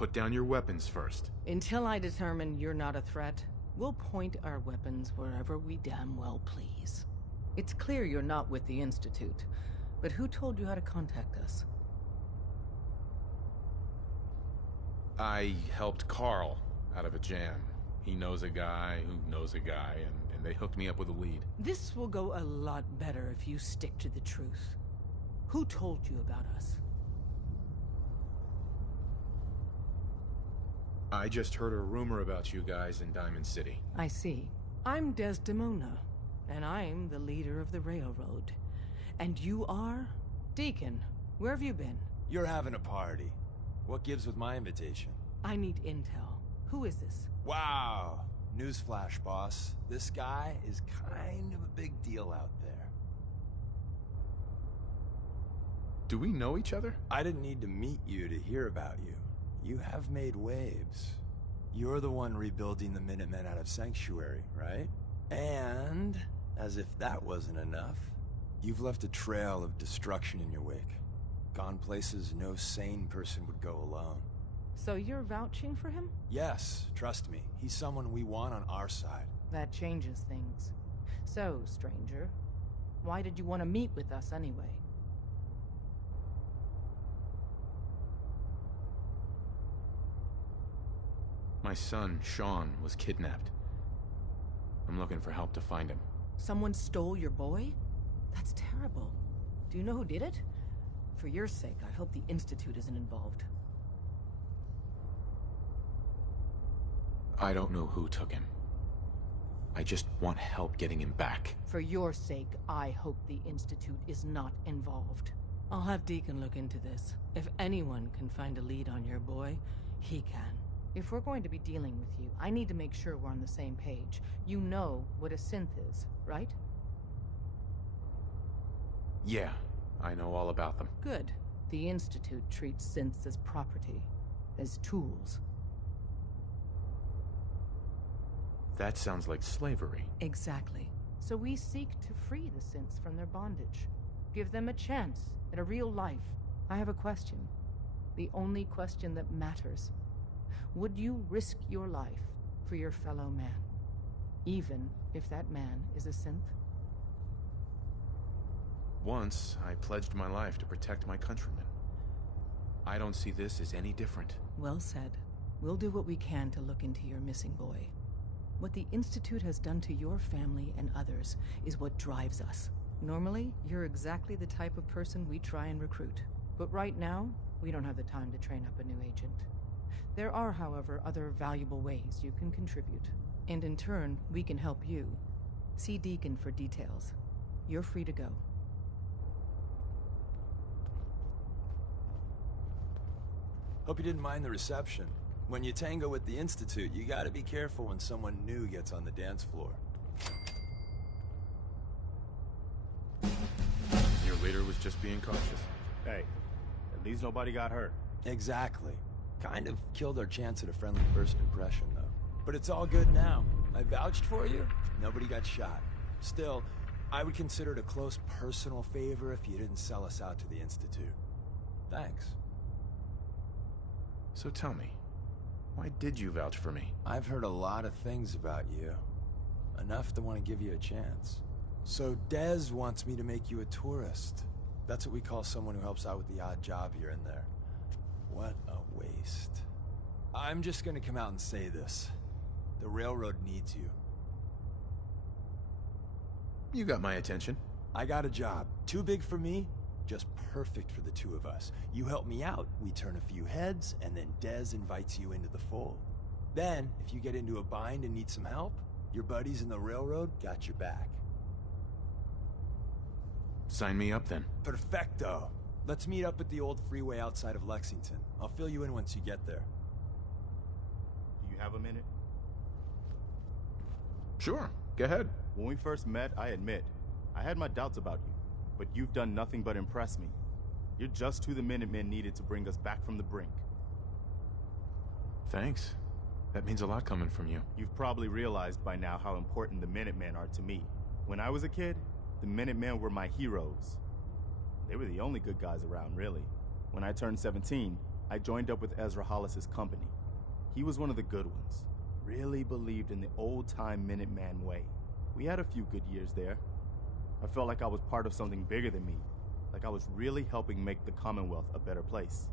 put down your weapons first. Until I determine you're not a threat, we'll point our weapons wherever we damn well please. It's clear you're not with the Institute, but who told you how to contact us? I helped Carl out of a jam. He knows a guy who knows a guy, and they hooked me up with a lead. This will go a lot better if you stick to the truth. Who told you about us? I just heard a rumor about you guys in Diamond City. I see. I'm Desdemona, and I'm the leader of the Railroad. And you are? Deacon, where have you been? You're having a party. What gives with my invitation? I need intel. Who is this? Wow. Newsflash, boss. This guy is kind of a big deal out there. Do we know each other? I didn't need to meet you to hear about you. You have made waves. You're the one rebuilding the Minutemen out of Sanctuary, right? And, as if that wasn't enough, you've left a trail of destruction in your wake. Gone places no sane person would go alone. So you're vouching for him? Yes, trust me. He's someone we want on our side. That changes things. So, stranger, why did you want to meet with us anyway? My son, Sean, was kidnapped. I'm looking for help to find him. Someone stole your boy? That's terrible. Do you know who did it? For your sake, I hope the Institute isn't involved. I don't know who took him. I just want help getting him back. For your sake, I hope the Institute is not involved. I'll have Deacon look into this. If anyone can find a lead on your boy, he can. If we're going to be dealing with you, I need to make sure we're on the same page. You know what a synth is, right? Yeah, I know all about them. Good. The Institute treats synths as property, as tools. That sounds like slavery. Exactly. So we seek to free the synths from their bondage. Give them a chance at a real life. I have a question. The only question that matters. Would you risk your life for your fellow man? Even if that man is a synth? Once, I pledged my life to protect my countrymen. I don't see this as any different. Well said. We'll do what we can to look into your missing boy. What the Institute has done to your family and others is what drives us. Normally, you're exactly the type of person we try and recruit. But right now, we don't have the time to train up a new agent. There are, however, other valuable ways you can contribute. And in turn, we can help you. See Deacon for details. You're free to go. Hope you didn't mind the reception. When you tango with the Institute, you gotta be careful when someone new gets on the dance floor. Your leader was just being cautious. Hey, at least nobody got hurt. Exactly. Kind of killed our chance at a friendly first impression, though. But it's all good now. I vouched for you. Nobody got shot. Still, I would consider it a close personal favor if you didn't sell us out to the Institute. Thanks. So tell me, why did you vouch for me? I've heard a lot of things about you. Enough to want to give you a chance. So Dez wants me to make you a tourist. That's what we call someone who helps out with the odd job here and there. What a waste. I'm just gonna come out and say this. The Railroad needs you. You got my attention. I got a job. Too big for me, just perfect for the two of us. You help me out, we turn a few heads, and then Dez invites you into the fold. Then, if you get into a bind and need some help, your buddies in the Railroad got your back. Sign me up then. Perfecto. Let's meet up at the old freeway outside of Lexington. I'll fill you in once you get there. Do you have a minute? Sure, go ahead. When we first met, I admit, I had my doubts about you, but you've done nothing but impress me. You're just who the Minutemen needed to bring us back from the brink. Thanks. That means a lot coming from you. You've probably realized by now how important the Minutemen are to me. When I was a kid, the Minutemen were my heroes. They were the only good guys around, really. When I turned 17, I joined up with Ezra Hollis's company. He was one of the good ones. Really believed in the old-time Minuteman way. We had a few good years there. I felt like I was part of something bigger than me. Like I was really helping make the Commonwealth a better place.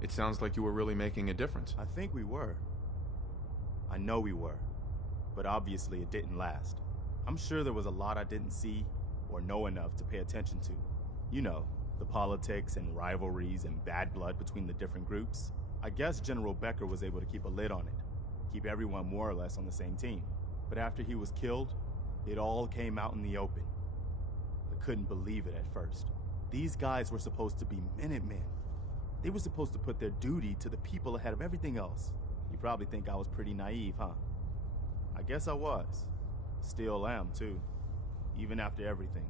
It sounds like you were really making a difference. I think we were. I know we were. But obviously it didn't last. I'm sure there was a lot I didn't see or know enough to pay attention to. You know, the politics and rivalries and bad blood between the different groups. I guess General Becker was able to keep a lid on it. Keep everyone more or less on the same team. But after he was killed, it all came out in the open. I couldn't believe it at first. These guys were supposed to be Minutemen. They were supposed to put their duty to the people ahead of everything else. You probably think I was pretty naive, huh? I guess I was. Still am, too. Even after everything,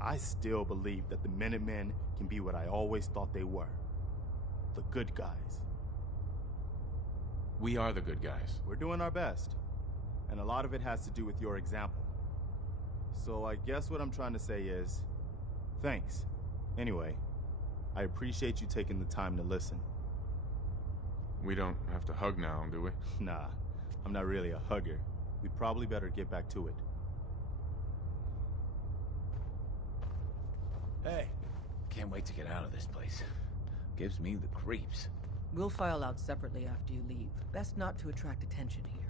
I still believe that the Minutemen can be what I always thought they were. The good guys. We are the good guys. We're doing our best. And a lot of it has to do with your example. So I guess what I'm trying to say is, thanks. Anyway, I appreciate you taking the time to listen. We don't have to hug now, do we? Nah, I'm not really a hugger. We'd probably better get back to it. Hey, can't wait to get out of this place. Gives me the creeps. We'll file out separately after you leave. Best not to attract attention here.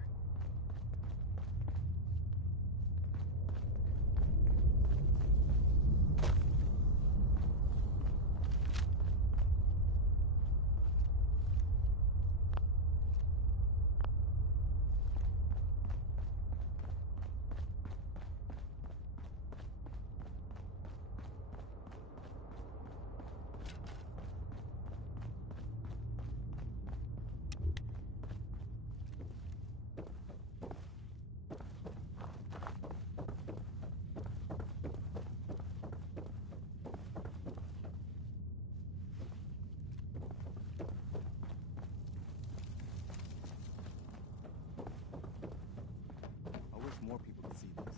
More people could see this.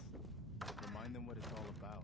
Remind them what it's all about.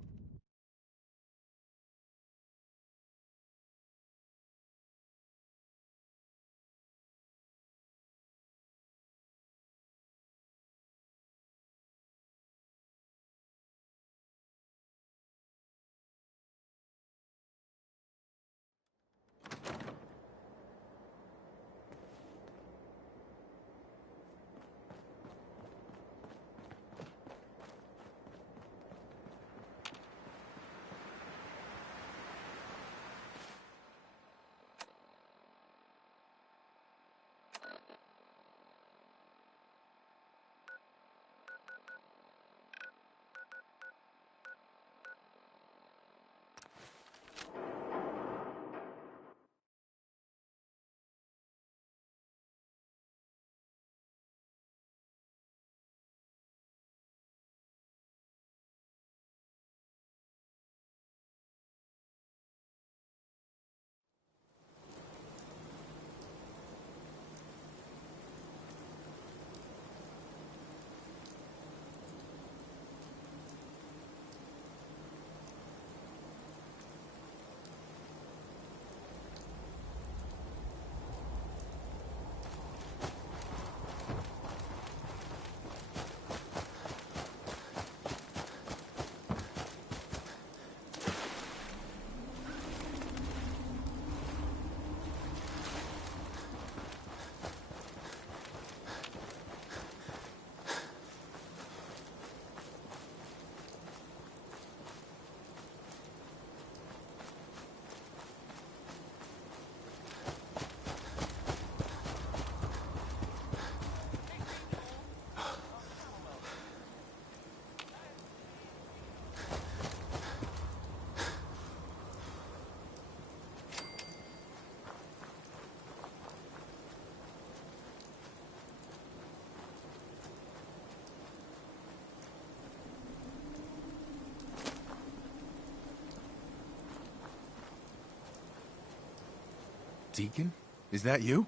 Deacon? Is that you?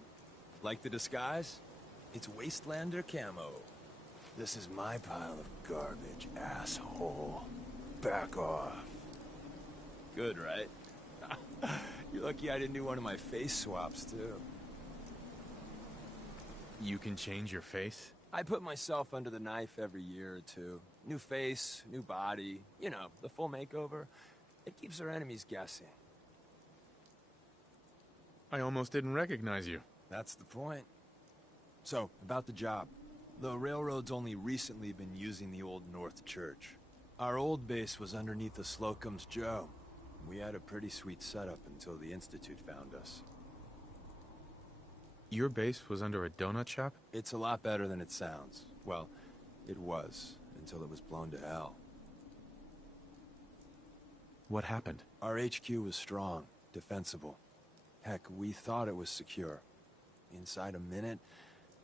Like the disguise? It's Wastelander camo. This is my pile of garbage, asshole. Back off. Good, right? You're lucky I didn't do one of my face swaps, too. You can change your face? I put myself under the knife every year or two. New face, new body, you know, the full makeover. It keeps our enemies guessing. I almost didn't recognize you. That's the point. So, about the job. The railroad's only recently been using the old North Church. Our old base was underneath the Slocum's Joe. We had a pretty sweet setup until the Institute found us. Your base was under a donut shop? It's a lot better than it sounds. Well, it was, until it was blown to hell. What happened? Our HQ was strong, defensible. Heck, we thought it was secure. Inside a minute,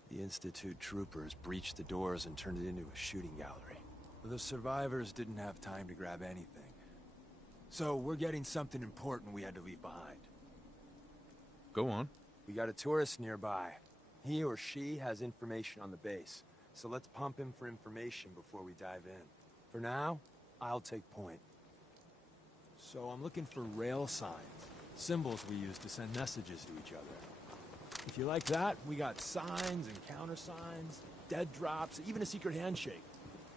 the Institute troopers breached the doors and turned it into a shooting gallery. The survivors didn't have time to grab anything. So we're getting something important we had to leave behind. Go on. We got a tourist nearby. He or she has information on the base. So let's pump him for information before we dive in. For now, I'll take point. So I'm looking for rail signs. Symbols we use to send messages to each other. If you like that, we got signs and countersigns, dead drops, even a secret handshake.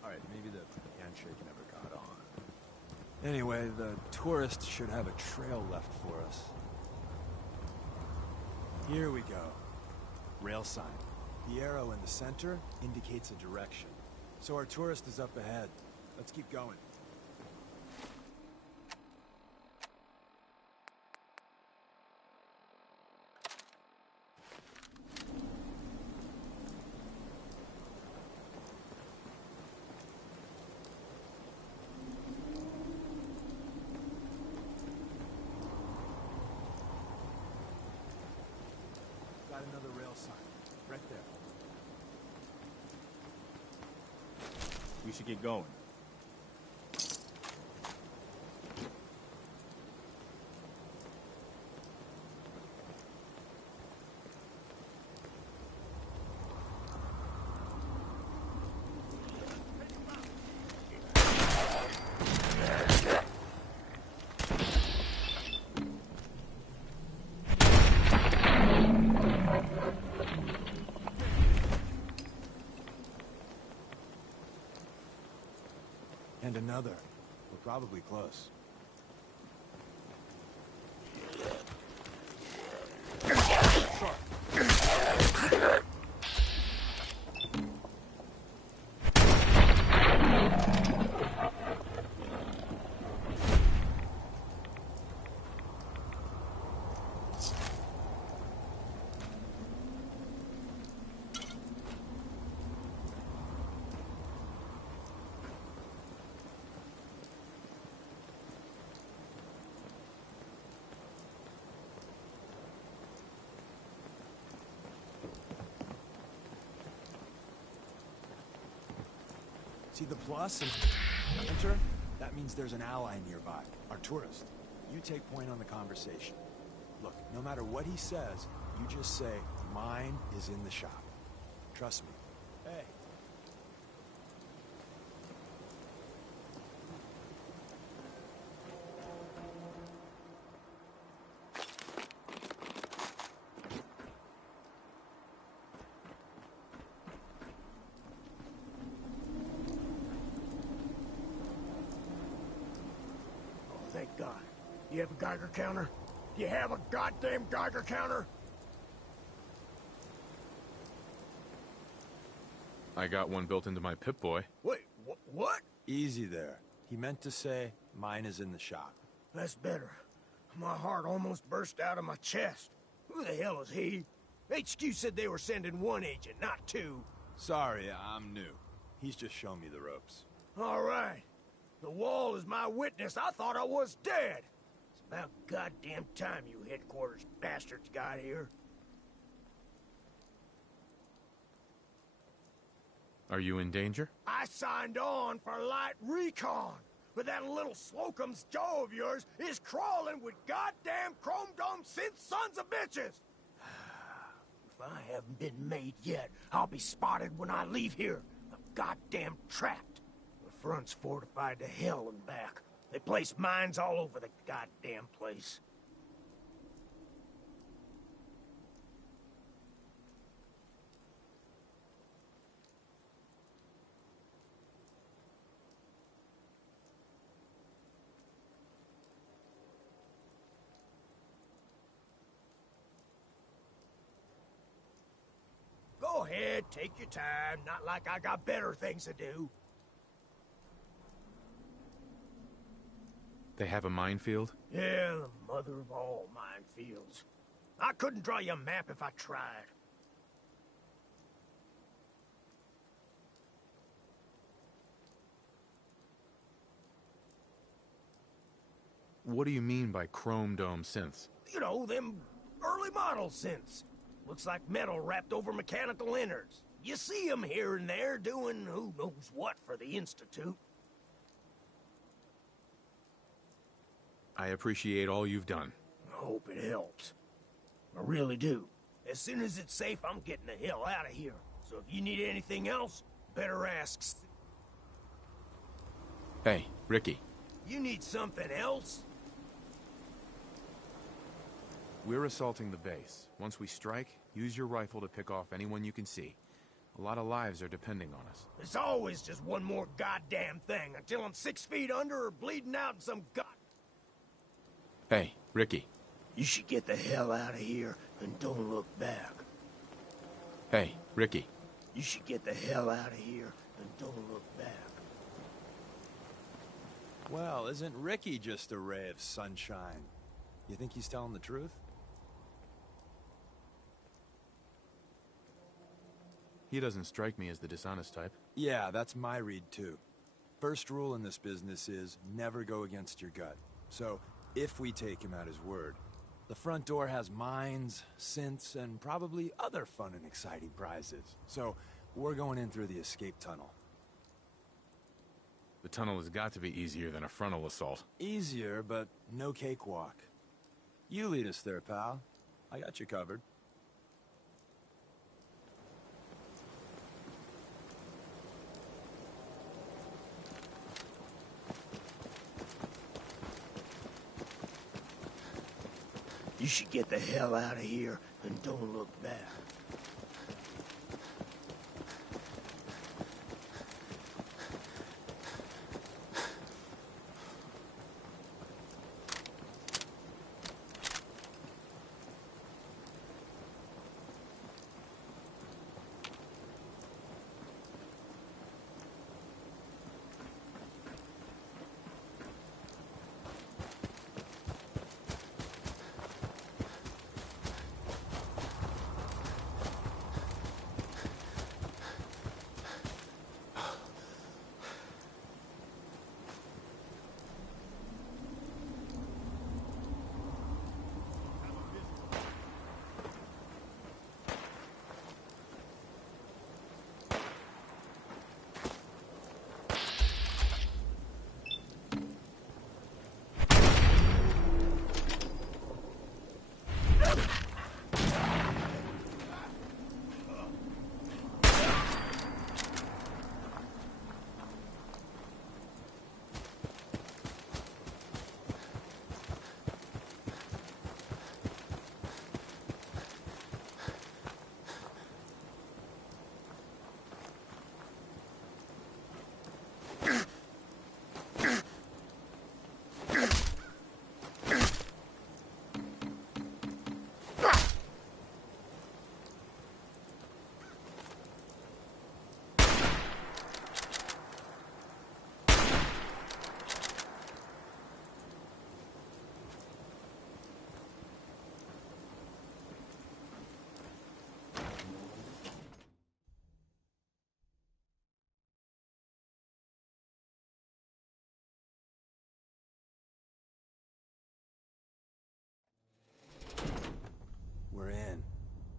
Alright, maybe the handshake never got on. Anyway, the tourist should have a trail left for us. Here we go. Rail sign. The arrow in the center indicates a direction. So our tourist is up ahead. Let's keep going. Got another rail sign. Right there. We should get going. And another. We're probably close. See the plus and enter? That means there's an ally nearby, our tourist. You take point on the conversation. Look, no matter what he says, you just say, mine is in the shop. Trust me. Hey. Thank God. You have a Geiger counter? You have a goddamn Geiger counter? I got one built into my Pip-Boy. Wait, what? Easy there. He meant to say, mine is in the shop. That's better. My heart almost burst out of my chest. Who the hell is he? HQ said they were sending one agent, not two. Sorry, I'm new. He's just showing me the ropes. All right. The wall is my witness. I thought I was dead. It's about goddamn time you headquarters bastards got here. Are you in danger? I signed on for light recon, but that little Slocum's Joe of yours is crawling with goddamn chrome dome synth sons of bitches. If I haven't been made yet, I'll be spotted when I leave here. I'm goddamn trapped. The front's fortified to hell and back. They placed mines all over the goddamn place. Go ahead, take your time. Not like I got better things to do. They have a minefield? Yeah, the mother of all minefields. I couldn't draw you a map if I tried. What do you mean by chrome dome synths? You know, them early model synths. Looks like metal wrapped over mechanical innards. You see them here and there doing who knows what for the Institute. I appreciate all you've done. I hope it helps. I really do. As soon as it's safe, I'm getting the hell out of here. So if you need anything else, better ask. Hey, Ricky. You need something else? We're assaulting the base. Once we strike, use your rifle to pick off anyone you can see. A lot of lives are depending on us. It's always just one more goddamn thing until I'm 6 feet under or bleeding out in some god... Hey, Ricky. You should get the hell out of here and don't look back. Hey, Ricky. You should get the hell out of here and don't look back. Well, isn't Ricky just a ray of sunshine? You think he's telling the truth? He doesn't strike me as the dishonest type. Yeah, that's my read too. First rule in this business is never go against your gut. So, if we take him at his word, the front door has mines, synths, and probably other fun and exciting prizes. So, we're going in through the escape tunnel. The tunnel has got to be easier than a frontal assault. Easier, but no cakewalk. You lead us there, pal. I got you covered. You should get the hell out of here and don't look back. We're in.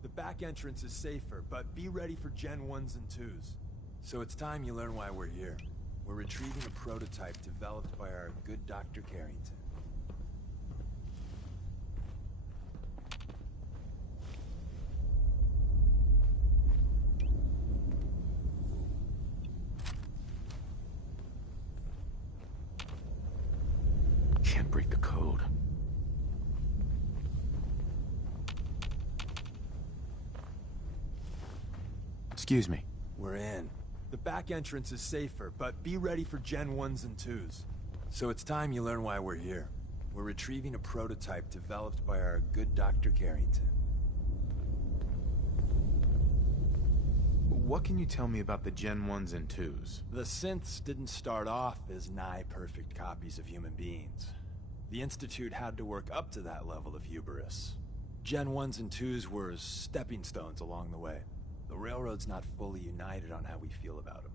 The back entrance is safer, but be ready for Gen 1s and 2s. So it's time you learn why we're here. We're retrieving a prototype developed by our good Dr. Carrington. can't break the code. Excuse me. We're in. The back entrance is safer, but be ready for Gen 1s and 2s. So it's time you learn why we're here. We're retrieving a prototype developed by our good Dr. Carrington. What can you tell me about the Gen 1s and 2s? The synths didn't start off as nigh-perfect copies of human beings. The Institute had to work up to that level of hubris. Gen 1s and 2s were stepping stones along the way. The Railroad's not fully united on how we feel about them.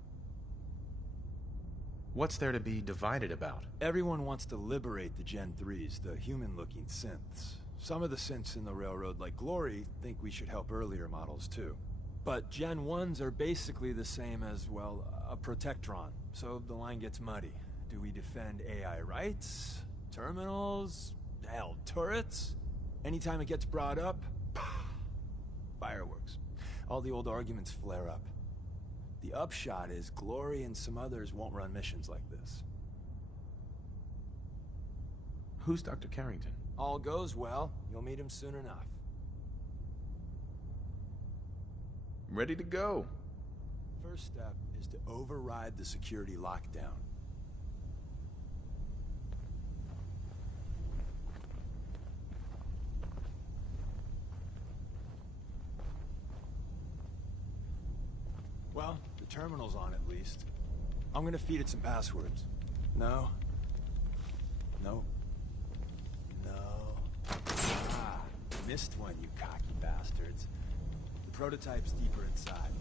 What's there to be divided about? Everyone wants to liberate the Gen 3s, the human-looking synths. Some of the synths in the Railroad, like Glory, think we should help earlier models too. But Gen 1s are basically the same as, well, a Protectron. So the line gets muddy. Do we defend AI rights? Terminals? Hell, turrets? Anytime it gets brought up, fireworks. All the old arguments flare up. The upshot is Glory and some others won't run missions like this. Who's Dr. Carrington? All goes well, you'll meet him soon enough. Ready to go. First step is to override the security lockdown. Well, the terminal's on at least. I'm gonna feed it some passwords. No. No. No. Ah, missed one, you cocky bastards. The prototype's deeper inside.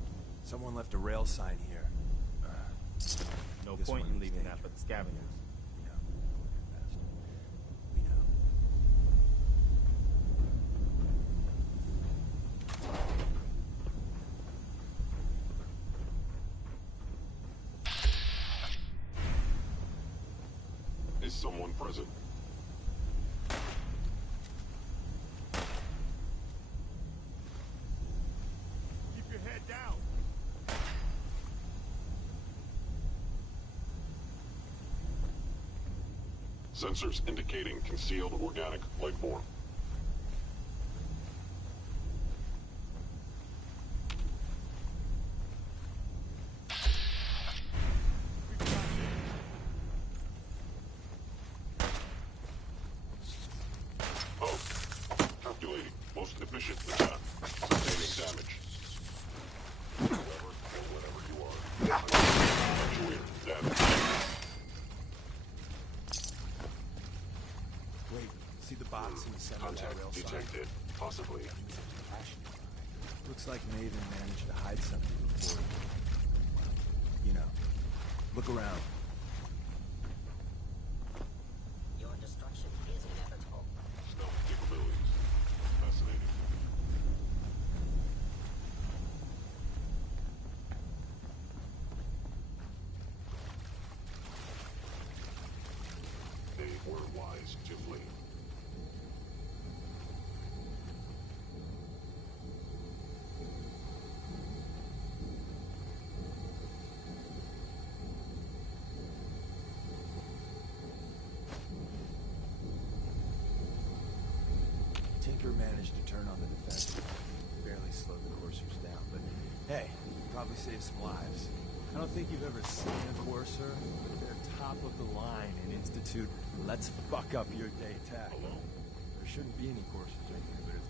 Someone left a rail sign here. No This point one in is leaving that dangerous. for the scavengers. We know. Bastard. We know. Is someone present? Keep your head down. Sensors indicating concealed organic life form. Oh, calculating. Most efficient attack. Sustaining damage. Whoever or whatever you are. Actuator damage. Wait, see the box in the center of that Contact rail sign? detected. Possibly. Looks like Maven managed to hide something before. You know, look around. Your destruction is inevitable. Stealth capabilities. Fascinating. They were wise to flee. Tinker managed to turn on the defense. Barely slowed the coursers down, but hey, probably saved some lives. I don't think you've ever seen a courser, but they're top of the line in Institute. Let's fuck up your day tech. Hello? There shouldn't be any coursers in here, but if